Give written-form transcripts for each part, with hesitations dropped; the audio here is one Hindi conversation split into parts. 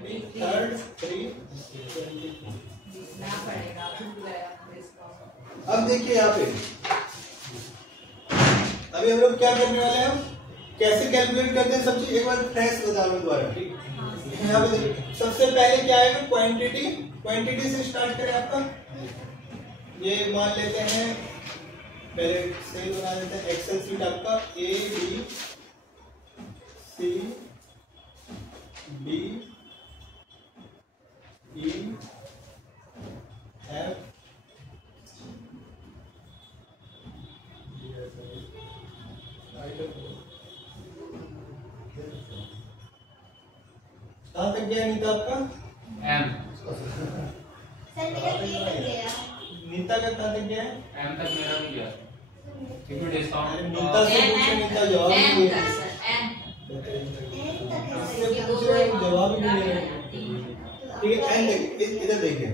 थर्ड 3 अब देखिए यहाँ पे अभी हम लोग क्या करने वाले हैं, हम कैसे कैलकुलेट करते हैं सब चीज एक बार फ्रेश बता रहा हूँ दोबारा, ठीक। यहाँ पे देखिए सबसे पहले क्या आएगा, क्वांटिटी से स्टार्ट करें। आपका ये मान लेते हैं, पहले सेल बना देते हैं, एक्सेल शीट आपका A B C D E F कहाँ तक गया नीता आपका? M। सर मेरा ये बन गया। नीता का कहाँ तक गया है? M तक मेरा भी गया। क्योंकि डिस्काउंट नीता से पूछे, नीता जवाब नहीं दे रही। इससे पूछ रहे हैं, जवाब ही नहीं दे रहे। ठीक है, एंड देखिए, इधर देखिए।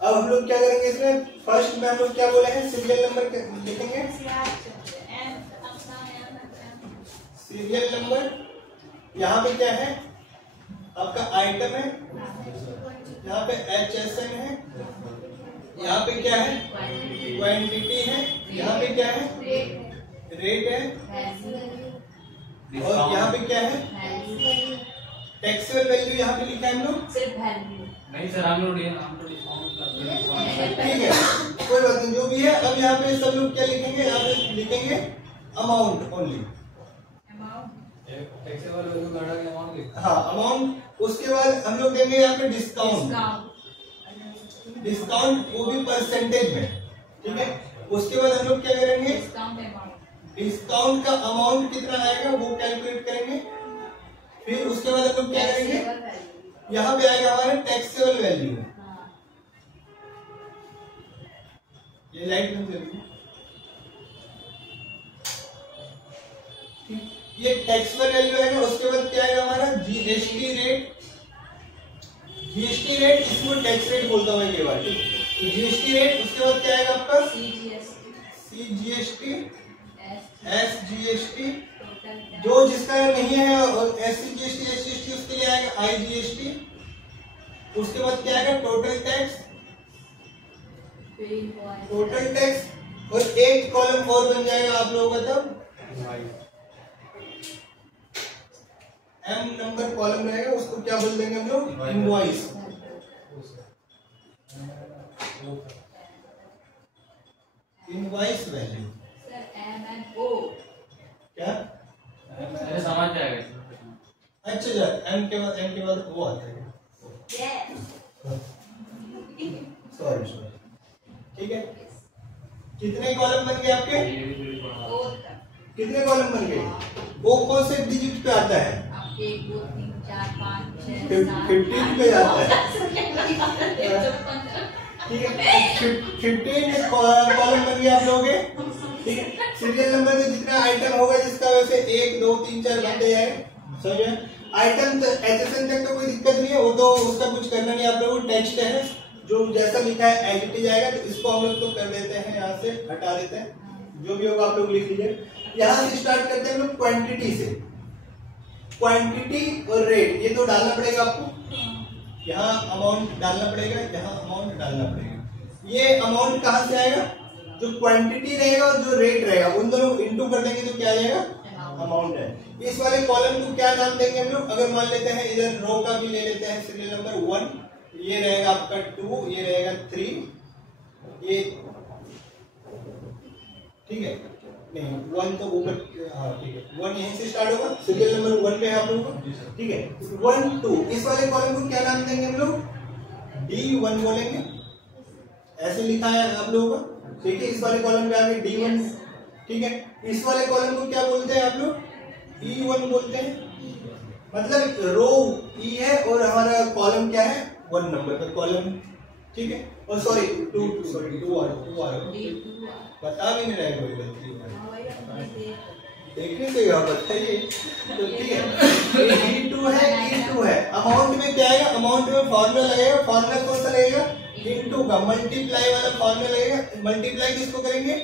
अब हम लोग क्या करेंगे इसमें, फर्स्ट में हम लोग क्या बोले हैं, सीरियल नंबर लिखेंगे। सीरियल नंबर यहाँ पे क्या है, आपका आइटम है, यहाँ पे HSN है, यहाँ पे क्या है, क्वांटिटी है, यहाँ पे क्या है, रेट है, और यहाँ पे क्या है, टैक्सेबल वैल्यू यहाँ पे लिखा है हम लोग। सिर्फ वैल्यू नहीं सर, हम लोग ठीक है, कोई बात नहीं, जो भी है। अब यहाँ पे सब लोग क्या लिखेंगे, यहाँ पे लिखेंगे अमाउंट ओनली। हाँ, अमाउंट। उसके बाद हम लोग देंगे यहाँ पे डिस्काउंट, वो भी परसेंटेज में, ठीक है। उसके बाद हम लोग क्या करेंगे, डिस्काउंट का अमाउंट कितना आएगा वो कैलकुलेट करेंगे। फिर उसके बाद हम लोग क्या करेंगे, यहाँ पे आएगा हमारा टैक्सेबल वैल्यू। ये लाइट में चलेगी, ये टैक्सेबल वैल्यू आएगा। उसके बाद क्या आएगा हमारा GST रेट। इसको टैक्स रेट बोलता हूँ कई बार, GST रेट। उसके बाद क्या आएगा आपका CGST, SGST, जो जिसका नहीं है, और SCGST, SGST उसके लिए आएगा IGST। उसके बाद क्या आएगा टोटल टैक्स, और एक कॉलम और बन जाएगा आप लोगों का, तब M नंबर कॉलम रहेगा, उसको क्या बोल देंगे हम लोग, इनवॉइस। इनवॉइस वैल्यू क्या, अरे समझ जाएगा। अच्छा यार, M के बाद वो आता है, सॉरी, ठीक है। कितने कॉलम बन गए आपके, कितने कॉलम बन गए, वो कौन से डिजिट पे आता है, 1 2 3 4 5 6 15 पे आता है, ठीक है। 15 कॉलम बन गए आप लोगों के, ठीक है। सीरियल नंबर में जितना आइटम होगा जिसका, वैसे 1 2 3 4 बनते जाए, समझ में। आइटम HSN तक तो कोई दिक्कत नहीं है, वो तो उसका कुछ करना नहीं, आप लोगों को टेक्स्ट है जो जैसा लिखा है एज इट इज आएगा। तो इसको हम लोग तो कर देते हैं, यहाँ से हटा देते हैं, जो भी होगा आप लोग लिख लीजिए। यहाँ से स्टार्ट करते हैं हम लोग क्वांटिटी से। क्वांटिटी और रेट ये दो डालना पड़ेगा आपको, यहाँ अमाउंट डालना पड़ेगा, यहाँ अमाउंट डालना पड़ेगा। ये अमाउंट कहाँ से आएगा, जो क्वांटिटी रहेगा और जो रेट रहेगा उन दोनों को इंटू कर देंगे तो क्या आ जाएगा, अमाउंट है। इस वाले कॉलम को क्या नाम देंगे हम लोग, अगर मान लेते हैं इधर रो का भी ले लेते हैं, सीरियल नंबर 1, ये रहेगा आपका 2, ये रहेगा 3, ये ठीक है, नहीं 1 तो ऊपर, हाँ ठीक है, 1 यहीं से स्टार्ट होगा, सीरियल नंबर 1 पे है आप लोगों को, ठीक है। 1 2 इस वाले कॉलम को क्या नाम देंगे हम लोग, D1 बोलेंगे, ऐसे लिखा है आप लोगों का, ठीक है। इस वाले कॉलम पे आगे D1, ठीक है। इस वाले कॉलम को क्या बोलते हैं आप लोग, E1 बोलते हैं, मतलब रो E है और हमारा कॉलम क्या है, 1 नंबर का कॉलम, ठीक है। और सॉरी 2 आ रहा, बता भी नहीं रहे कोई गलती, देखने से यहाँ बताइए, तो ठीक है। E2 है, अमाउंट में क्या आएगा, अमाउंट में फॉर्मूला लगेगा, फॉर्मूला कौन सा लगेगा, इनटू का मल्टीप्लाई वाला फॉर्मूला लगेगा। मल्टीप्लाई किसको करेंगे,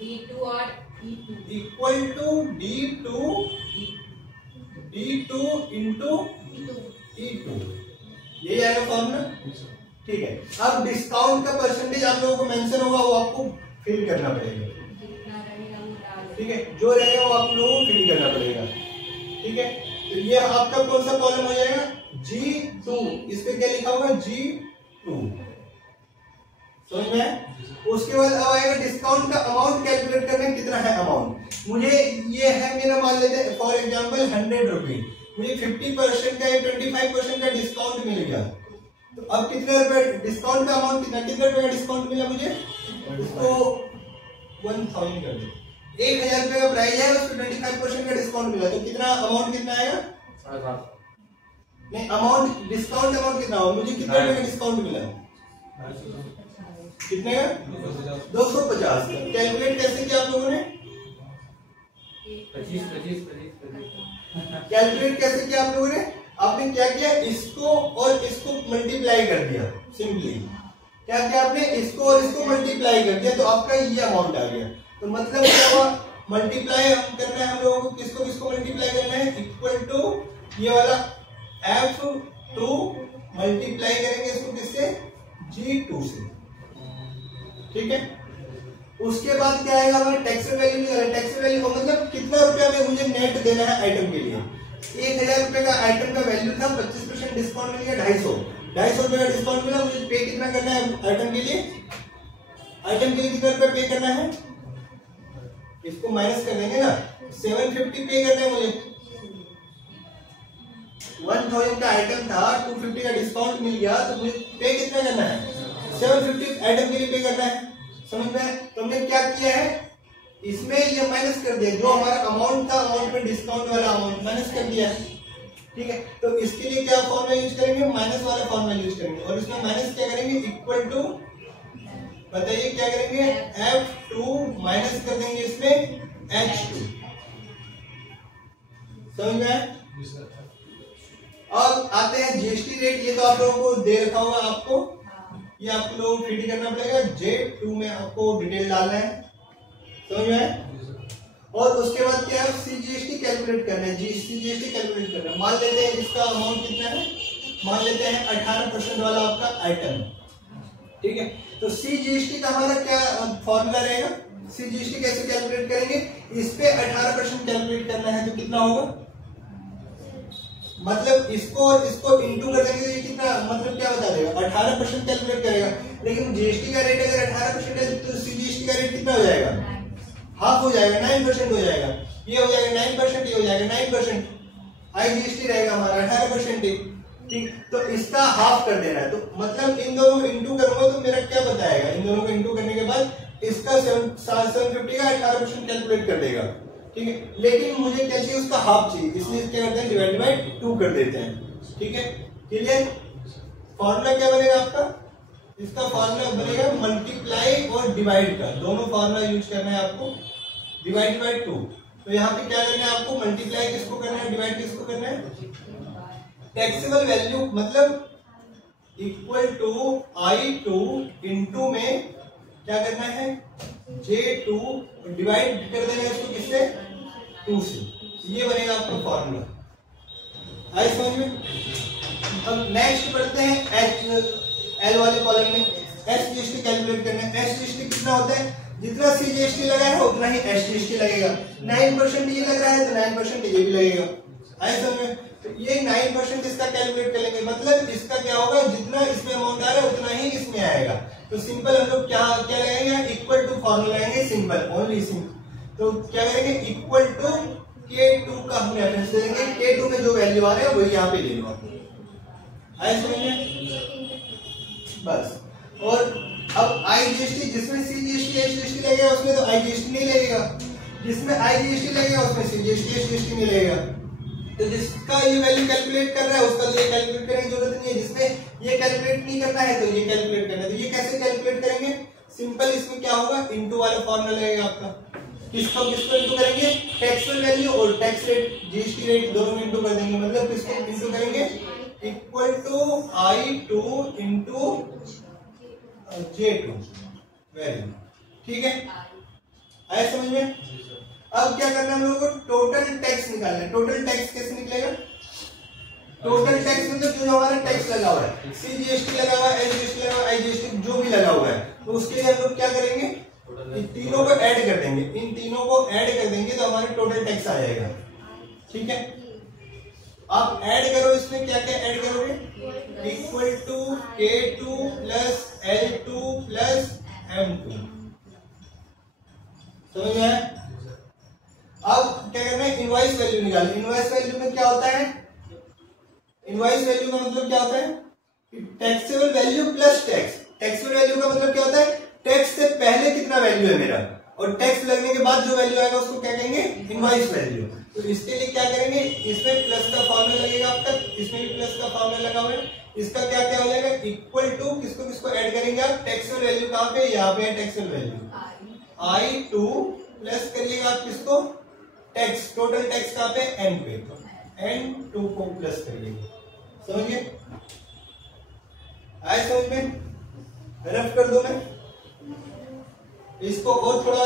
D2 और E2 equal to D2 into E2 यही आएगा फॉर्मूला। ठीक है, अब डिस्काउंट का परसेंटेज आप लोगों को मेंशन होगा, वो आपको फिल करना पड़ेगा। ठीक है, जो रहेगा वो आप लोगों को फिल करना पड़ेगा। ठीक है, तो ये आपका कौन सा कॉलम हो जाएगा? G2। इस पे क्या लिखा होगा? G2। समझ में? उसके बाद अब आएगा डिस्काउंट का अमाउंट कैलकुलेट करना, कितना है अमाउंट। मुझे ये है, मेरा मान लेते हैं फॉर एग्जांपल 100 रुपए, मुझे 50% का या 25% का डिस्काउंट मिल गया। तो अब कितने रुपए डिस्काउंट का अमाउंट, कितने रुपए का डिस्काउंट मिला मुझे? उसको 1000 कर दे। 1000 रुपए का प्राइस है, उसको 25% का डिस्काउंट मिला, तो कितना अमाउंट कितना आएगा? नहीं, अमाउंट डिस्काउंट अमाउंट कितना होगा? मुझे कितने रुपए का डिस्काउंट मिला? कितने का? 250। कैलकुलेट कैसे किया आप लोगों ने? 25। कैलकुलेट कैसे किया आप लोगों ने? आपने क्या किया, इसको और इसको मल्टीप्लाई कर दिया। सिंपली क्या किया आपने? इसको और इसको मल्टीप्लाई कर दिया, तो आपका ये अमाउंट आ गया। तो मतलब क्या हुआ? मल्टीप्लाई करना है हम लोगों को, किसको किसको मल्टीप्लाई करना है? इक्वल टू ये वाला F2 मल्टीप्लाई करेंगे इसको किससे? G2 से। ठीक है, उसके बाद क्या आएगा? हमें टैक्स वैल्यू निकालना। टैक्स वैल्यू मतलब कितना रुपया में मुझे नेट देना है आइटम के लिए। 1000 रुपए का आइटम का वैल्यू था, 25% डिस्काउंट मिल गया 250 रुपए का डिस्काउंट मिला, मुझे पे कितना करना है आइटम के लिए? आइटम के लिए कितना रुपए पे करना है? इसको माइनस कर देंगे ना, 750 पे करना है मुझे। 1000 का आइटम था, 250 का डिस्काउंट मिल गया, तो मुझे पे कितना करना है? 750 आइटम के लिए पे करना है। समझ में? तो हमने क्या किया है, इसमें ये माइनस कर दिया, जो हमारा अमाउंट था अमाउंट में डिस्काउंट वाला अमाउंट माइनस कर दिया है। ठीक है, तो इसके लिए क्या फॉर्मूला यूज करेंगे? माइनस वाला फॉर्मूला यूज करेंगे, और इसमें माइनस क्या करेंगे? इक्वल टू, बताइए क्या करेंगे? F2 माइनस कर देंगे इसमें H2। समझ में? अब आते हैं जीएसटी रेट। ये तो आप लोगों को दे रखा होगा, आपको ये आप लोगों को फीड करना पड़ेगा। J2 में आपको डिटेल डालना है। समझ में? और उसके बाद क्या है? सीजीएसटी कैलकुलेट करना है। सीजीएसटी कैलकुलेट करना है। मान लेते हैं इसका अमाउंट कितना है, मान लेते हैं 18% वाला आपका आइटम। ठीक है, तो सीजीएसटी का हमारा क्या फॉर्मूला रहेगा? सीजीएसटी कैसे कैलकुलेट करेंगे? इस पे 18% कैलकुलेट करना है, तो कितना होगा? मतलब इसको और इसको इंटू कर देंगे तो ये कितना, मतलब क्या बता देगा? 18% कैलकुलेट करेगा। लेकिन जीएसटी का रेट अगर 18% है तो सीजीएसटी का रेट कितना हो जाएगा? हाफ हो जाएगा, 9% हो जाएगा। ये हो जाएगा 9%, ये हो जाएगा 9%। आईजीएसटी रहेगा हमारा 18%। ठीक, तो इसका हाफ कर देना है। तो मतलब इन दोनों को इंटू करूंगा तो मेरा क्या बताएगा? इन दोनों को इंटू करने के बाद इसका 750 का 18% कैलकुलेट कर देगा। ठीक है, लेकिन मुझे क्या चाहिए? उसका हाफ चाहिए, इसलिए क्या करते हैं? डिवाइड बाय 2 कर देते हैं। ठीक है, क्लियर? फॉर्मूला क्या बनेगा आपका? इसका फॉर्मूला बनेगा मल्टीप्लाई और डिवाइड का, दोनों फॉर्मूला यूज करना है आपको। डिवाइड बाय 2, तो यहाँ पे क्या करना है आपको? मल्टीप्लाई किसको करना है, डिवाइड किसको करना है? टैक्सेबल वैल्यू मतलब इक्वल टू I2 इंटू में क्या करना है? J2 डिवाइड कर देना है इसको किससे? 2 से। ये बनेगा आपका फॉर्मूला। आई समझ में? अब नेक्स्ट पढ़ते हैं एल वाले कॉलम में एसजीएसटी कैलकुलेट करना है। एसजीएसटी कितना होता है? जितना सीजीएसटी लगा है उतना ही एसजीएसटी लगेगा। 9% ये लग रहा है तो 9% ये भी लगेगा। आई समझ में? तो ये 9% इसका कैलकुलेट कर लेंगे, मतलब इसका क्या होगा? जितना इसमें अमाउंट आ रहा है उतना ही इसमें आएगा। तो सिंपल हम लोग क्या लगाएंगे? इक्वल टू फॉर्मूला लगाएंगे, सिंपल, ओनली सिंपल। तो क्या करेंगे? इक्वल टू K2 का हम रेफरेंस देंगे। K2 में जो वैल्यू आ रहा है वही यहाँ पे ले लो। आई समझ में? बस। और अब आईजीएसटी, जिसमें सीजीएसटी एसजीएसटी लगेगा उसमें तो आईजीएसटी नहीं लगेगा, जिसमें आईजीएसटी लगेगा उसमें सीजीएसटी एसजीएसटी नहीं लगेगा। तो जिसका ये वैल्यू कैलकुलेट कर रहा है उसका तो ये कैलकुलेट करने की जरूरत नहीं है, जिसमें ये कैलकुलेट नहीं करना है तो ये कैलकुलेट करना है। तो ये कैसे कैलकुलेट करेंगे? सिंपल, इसमें क्या होगा? इनटू वाला फॉर्मूला लगेगा आपका। किसको किसको इनटू करेंगे? टैक्सेबल वैल्यू और टैक्स रेट, जीएसटी रेट दोनों में इनटू कर देंगे। मतलब किसको इनटू करेंगे? Equal to I2 into J2 value. ठीक है, आया समझ में? अब क्या करना है हम लोगों को? टोटल टैक्स निकालना है। टोटल टैक्स कैसे निकलेगा? टोटल टैक्स मतलब जो हमारा टैक्स लगा हुआ है, सीजीएसटी लगा हुआ है, एसजीएसटी लगा हुआ है, आईजीएसटी जो भी लगा हुआ है, तो उसके लिए हम लोग क्या करेंगे, इन तीनों को ऐड कर देंगे। इन तीनों को ऐड कर देंगे तो हमारे टोटल टैक्स आ जाएगा। ठीक है, आप ऐड करो, इसमें क्या क्या ऐड करोगे, equal to K2 plus L2 plus M2। समझ में आया? अब क्या करना है, इनवॉइस वैल्यू निकालना। इनवॉइस वैल्यू में क्या होता है, इनवॉइस वैल्यू का मतलब क्या होता है, taxable value plus tax. Taxable value का मतलब क्या होता है, टैक्स से पहले कितना वैल्यू है मेरा, और टैक्स लगने के बाद जो वैल्यू आएगा उसको क्या कहेंगे, इनवॉइस वैल्यू। तो इसके लिए क्या करेंगे, इसमें प्लस का फॉर्मूला लगेगा अब तक, इसमें भी प्लस का फॉर्मूला लगा हुआ है। इसका क्या क्या हो जाएगा, इक्वल टू किसको किसको ऐड करेंगे आप, टैक्सेबल वैल्यू कहां पे, यहाँ पे है टैक्सेबल वैल्यू I2 प्लस करिएगा आप किसको, टैक्स, टोटल टैक्स कहां पे, N पे, N2 को प्लस करिएगा। समझिए आए समझ में, रफ कर दो मैं इसको और थोड़ा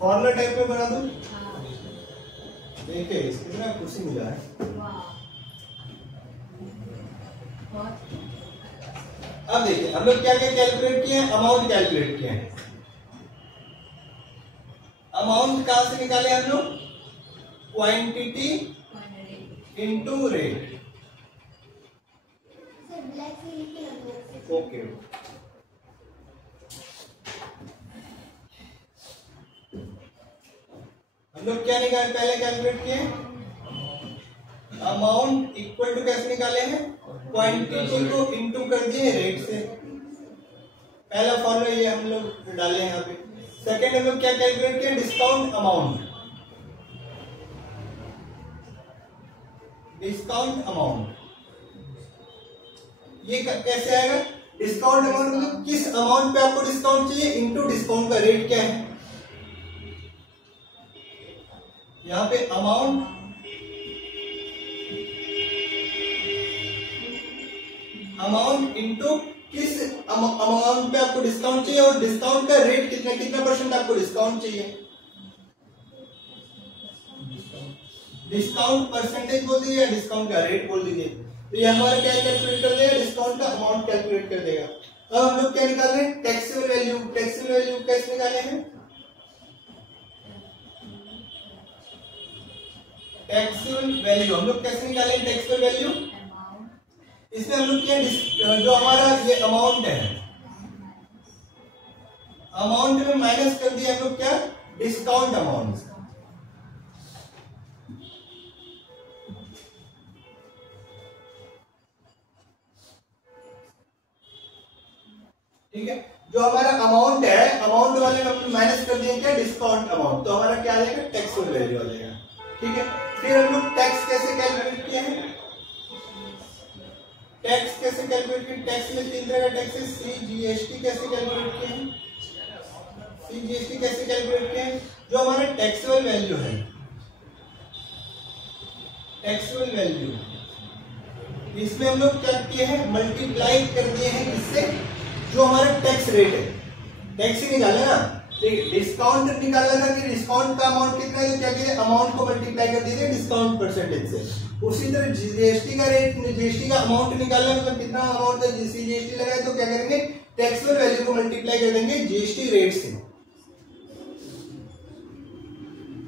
फॉर्मूला टाइप में बना दूं। देखिए कितना खुशी मिला है। अब देखिए हम लोग क्या क्या कैलकुलेट किए हैं, अमाउंट कैलकुलेट किए हैं। अमाउंट कहां से निकाले हम लोग, क्वांटिटी इनटू रेट। ओके, हम लोग क्या निकाले, पहले कैलकुलेट किए अमाउंट इक्वल टू कैसे निकाले हैं, क्वांटिटी को इनटू कर दिए रेट से। पहला फॉर्मूला ये हम लोग डाले हैं यहाँ पे। सेकेंड हम लोग क्या कैलकुलेट किया, डिस्काउंट अमाउंट। डिस्काउंट अमाउंट ये कैसे आएगा, डिस्काउंट अमाउंट मतलब किस अमाउंट पे आपको डिस्काउंट चाहिए इनटू डिस्काउंट का रेट क्या है। यहाँ पे अमाउंट इनटू किस अमाउंट पे आपको डिस्काउंट चाहिए और डिस्काउंट का रेट कितना, कितना परसेंट आपको डिस्काउंट चाहिए। डिस्काउंट परसेंटेज बोल दीजिए या डिस्काउंट का रेट बोल दीजिए। तो ये हमारा क्या कैलकुलेट कर देगा, डिस्काउंट का अमाउंट कैलकुलेट कर देगा। अब हम लोग क्या निकाल रहे हैं, टैक्सेबल वैल्यू। टैक्सेबल वैल्यू कैसे निकाले हैं, टैक्सेबल वैल्यू हम लोग कैसे निकाले हैं, टैक्सेबल वैल्यू इसमें हम लोग क्या, जो हमारा ये अमाउंट है, अमाउंट में माइनस कर दिया हम लोग क्या, डिस्काउंट अमाउंट। ठीक है, जो हमारा अमाउंट है, अमाउंट वाले में हम माइनस कर दिए क्या, डिस्काउंट अमाउंट, तो हमारा क्या आ जाएगा, टैक्सेबल वैल्यू आ जाएगा। ठीक है, फिर हम लोग टैक्स कैसे कैलकुलेट किए हैं, टैक्स कैसे कैलकुलेट किए, टैक्स में तीन तरह का टैक्स है। सीजीएसटी कैसे कैलकुलेट किए हैं, सीजीएसटी कैसे कैलकुलेट किए हैं, जो हमारा टैक्सेबल वैल्यू है, टैक्सेबल वैल्यू इसमें हम लोग क्या किए हैं, मल्टीप्लाई कर दिए हैं किससे, जो हमारा टैक्स रेट है, टैक्स ही निकाले ना, डिस्काउंट निकाला था कि डिस्काउंट का अमाउंट कितना है, तो क्या किया, अमाउंट को मल्टीप्लाई कर दीजिए डिस्काउंट परसेंटेज से। उसी तरह जीएसटी का रेट, जीएसटी का अमाउंट निकालना, मतलब कितना अमाउंट है जीएसटी लगा है, तो क्या करेंगे, टैक्सेबल वैल्यू को मल्टीप्लाई कर देंगे जीएसटी रेट से।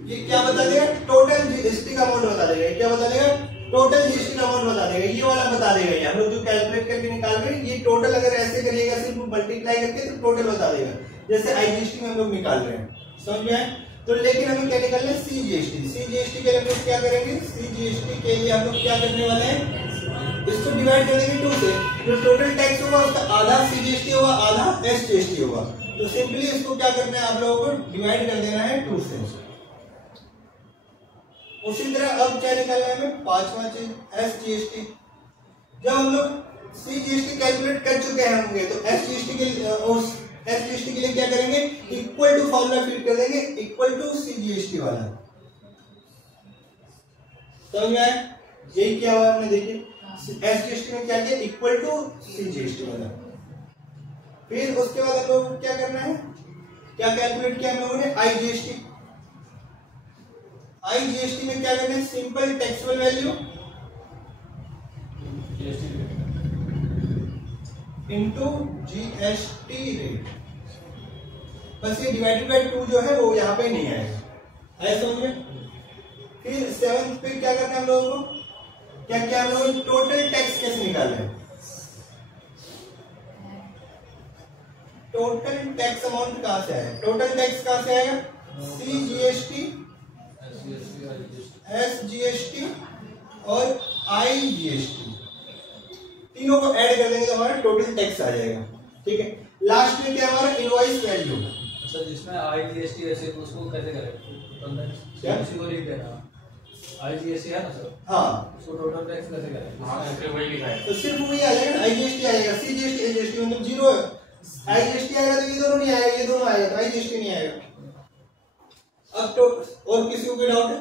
ये क्या बता देगा, टोटल जीएसटी का अमाउंट बता देगा। क्या बता देगा, टोटल जीएसटी का अमाउंट बता देगा, ये वाला बता देगा। ये हम लोग जो कैलकुलेट करके निकाल रहे हैं, ये टोटल अगर ऐसे करिएगा सिर्फ मल्टीप्लाई करके तो टोटल बता देगा, जैसे आईजीएसटी में हम लोग निकाल रहे हैं। समझ में आए, तो लेकिन हमें क्या निकालना है, सीजीएसटी। सीजीएसटी के लिए हम लोग क्या करेंगे, सीजीएसटी के लिए हम लोग क्या करने वाले हैं, इसको डिवाइड कर देंगे 2 से। जो टोटल टैक्स होगा उसका आधा सीजीएसटी होगा, आधा एसजीएसटी होगा। तो सिंपली इसको क्या करना है, आप लोगों को डिवाइड कर देना है 2 से। उसी तरह अब क्या निकालना है हमें, पांचवा चीज एसजीएसटी। जब हम लोग सीजीएसटी कैलकुलेट कर चुके हैं होंगे, तो एसजीएसटी के लिए क्या करेंगे, इक्वल टू फॉर्मूला फिट कर देंगे, इक्वल टू सीजीएसटी वाला। समझ में आया, यही क्या हुआ हमने, देखिए एसजीएसटी में क्या किया, इक्वल टू सीजीएसटी वाला। फिर उसके बाद हम लोगों को क्या करना है, क्या कैलकुलेट किया हम लोगों ने, आईजीएसटी। आईजीएसटी में क्या करना है, simple taxable value into GST rate. बस ये डिवाइडेड बाई 2 जो है वो यहाँ पे नहीं आएगा, ऐसा समझ में। फिर 7th पे क्या करना है हम लोगों को, क्या क्या हम लोग टोटल टैक्स कैसे निकालना है। टोटल टैक्स अमाउंट कहां से आएगा, टोटल टैक्स कहां से आएगा, CGST, SGST और IGST, तीनों को ऐड कर देंगे तो हमारा टोटल टैक्स आ जाएगा। ठीक है, लास्ट में क्या हमारा इनवॉइस वैल्यू। सर जिसमें IGST ऐसे उसको कैसे करें, क्या उसी को लिख देना, IGST है ना सर, हाँ, उसको टोटल टैक्स कैसे करें। हाँ फिर वही लिखा है, तो सिर्फ वही आ जाएगा ना, IGST आएगा, CGST SGST मतलब जीरो है, IGST आएगा तो ये दोनों नहीं आएगा, ये दोनों आएगा तो IGST नहीं आएगा। अब तो और किसी को कोई डाउट है,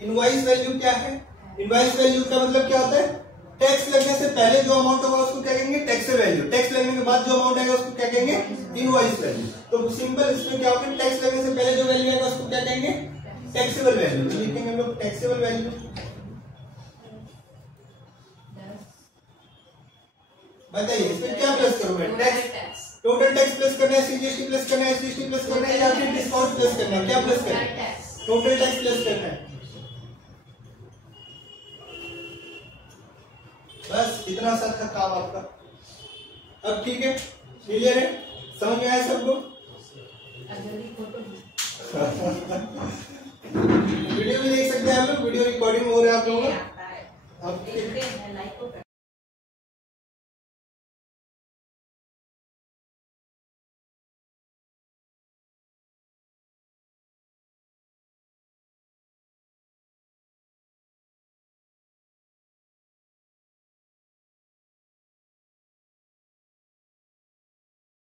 इनवॉइस वैल्यू क्या है, इनवॉइस वैल्यू का मतलब क्या होता है, टैक्स लगने से पहले जो अमाउंट होगा उसको क्या कहेंगे, टैक्सेबल वैल्यू, टैक्स लगने के बाद जो अमाउंट आएगा उसको क्या कहेंगे, इनवॉइस वैल्यू। तो सिंपल इसमें क्या होगा, टैक्स लगने से पहले जो वैल्यू आएगा उसको क्या कहेंगे, टैक्सेबल वैल्यू। तो लिखेंगे हम लोग टैक्सेबल वैल्यू। बताइए इसमें क्या प्लस करूं मैं, टैक्स, टोटल टैक्स प्लस करना है, CGST प्लस करना है, SGST प्लस करना है, या फिर डिस्काउंट प्लस करना है, क्या प्लस करना है, टोटल टैक्स प्लस करना है। बस इतना सा था काम आपका। अब ठीक है, क्लियर है, समझ में आया सबको। वीडियो भी देख सकते हैं आप लोग, वीडियो रिकॉर्डिंग हो रहा है आप लोगों का। अब